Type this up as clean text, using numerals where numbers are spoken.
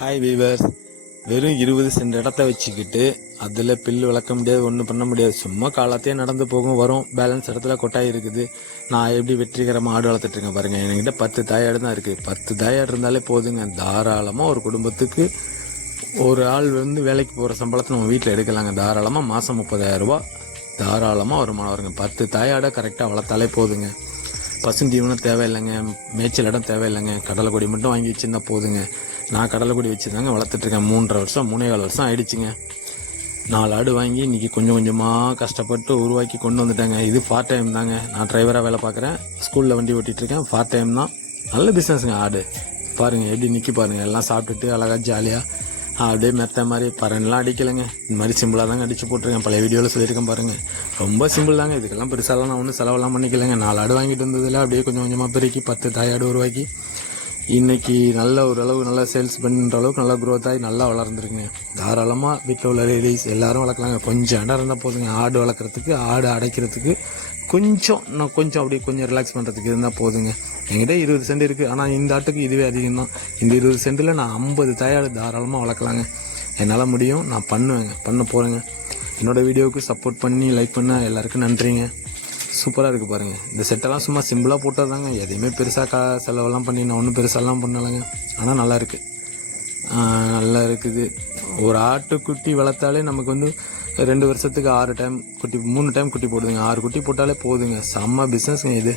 Hi viewers, வெறும் 20 send இடத்த வச்சுக்கிட்டு அதில் பில்லு வளர்க்க முடியாது, ஒன்றும் பண்ண முடியாது. சும்மா காலத்தையே நடந்து போகும் வரும். பேலன்ஸ் இடத்துல கொட்டாய் இருக்குது. நான் எப்படி வெற்றிகரமாக ஆடு வளர்த்துட்ருக்கேன் பாருங்கள். என்கிட்ட 10 தாயாடு தான் இருக்குது. 10 தாயாடு இருந்தாலே போதுங்க. தாராளமாக ஒரு குடும்பத்துக்கு ஒரு ஆள் வேலைக்கு போகிற சம்பளத்தை நம்ம வீட்டில் எடுக்கலாங்க. தாராளமாக மாதம் 30,000 ரூபா தாராளமாக வருமானம் வருங்க. 10 தாயாடை கரெக்டாக வளர்த்தாலே போதுங்க. பசுந்தீவனம் தேவையில்லைங்க, மேய்ச்சல் இடம் தேவையில்லைங்க. கடலை கொடி மட்டும் வாங்கி வச்சுருந்தா போதுங்க. நான் கடலை கொடி வச்சுருந்தாங்க வளர்த்துட்ருக்கேன். 3.5 வருஷம் 3.25 வருஷம் ஆயிடுச்சுங்க. 4 ஆடு வாங்கி இன்றைக்கி கொஞ்சம் கொஞ்சமாக கஷ்டப்பட்டு உருவாக்கி கொண்டு வந்துட்டேங்க. இது பார்ட் டைம் தாங்க. நான் டிரைவராக வேலை பார்க்குறேன், ஸ்கூலில் வண்டி ஓட்டிகிட்ருக்கேன். பார்ட் டைம் தான். நல்ல பிஸ்னஸ்ங்க. ஆடு பாருங்கள் எப்படி நிற்கி பாருங்கள். எல்லாம் சாப்பிட்டுட்டு அழகாக ஜாலியாக அப்படியே மெத்த மாதிரி பறன்லாம் அடிக்கலைங்க. இந்த மாதிரி சிம்பிளாக தாங்க அடித்து போட்டிருக்கேன். பழைய வீடியோவில் சொல்லியிருக்கேன் பாருங்கள். ரொம்ப சிம்பிள் தாங்க. இதுக்கெல்லாம் பெருசாலாம் நான் ஒன்றும் செலவெல்லாம் பண்ணிக்கலைங்க. 4 ஆடு வாங்கிட்டு வந்ததில் அப்படியே கொஞ்சம் கொஞ்சமாக பெருக்கி 10 தாயாடு உருவாக்கி இன்றைக்கி நல்ல ஓரளவு நல்லா சேல்ஸ் பண்ணுற அளவுக்கு நல்லா க்ரோத் ஆகி நல்லா வளர்ந்துருக்குங்க. தாராளமாக வீட்டில் உள்ள லேடிஸ் எல்லோரும் வளர்க்கலாங்க. கொஞ்சம் இடம் இருந்தால் போதுங்க. ஆடு வளர்க்குறதுக்கு, ஆடு அடைக்கிறதுக்கு இன்னும் கொஞ்சம் அப்படி கொஞ்சம் ரிலாக்ஸ் பண்ணுறதுக்கு இருந்தால் போதுங்க. என்கிட்ட 20 சென்ட் இருக்குது. ஆனால் இந்த ஆட்டுக்கு இதுவே அதிகம் தான். இந்த 20 சென்ட்டில் நான் 50 தாயாடு தாராளமாக வளர்க்கலாங்க. என்னால் முடியும், நான் பண்ண போகிறேங்க. என்னோடய வீடியோவுக்கு சப்போர்ட் பண்ணி லைக் பண்ண எல்லாருக்கும் நன்றிங்க. சூப்பராக இருக்குது பாருங்கள். இந்த செட்டெல்லாம் சும்மா சிம்பிளாக போட்டது தாங்க. எதையுமே பெருசாக செலவெல்லாம் பண்ணி நான் ஒன்றும் பெருசாலாம் பண்ணலைங்க. ஆனால் நல்லா இருக்குது. ஒரு ஆட்டுக்குட்டி வளர்த்தாலே நமக்கு 2 வருஷத்துக்கு 6 டைம் குட்டி, 3 டைம் குட்டி போடுதுங்க. 6 குட்டி போட்டாலே போதுங்க. செம்ம பிஸ்னஸ்ங்க இது.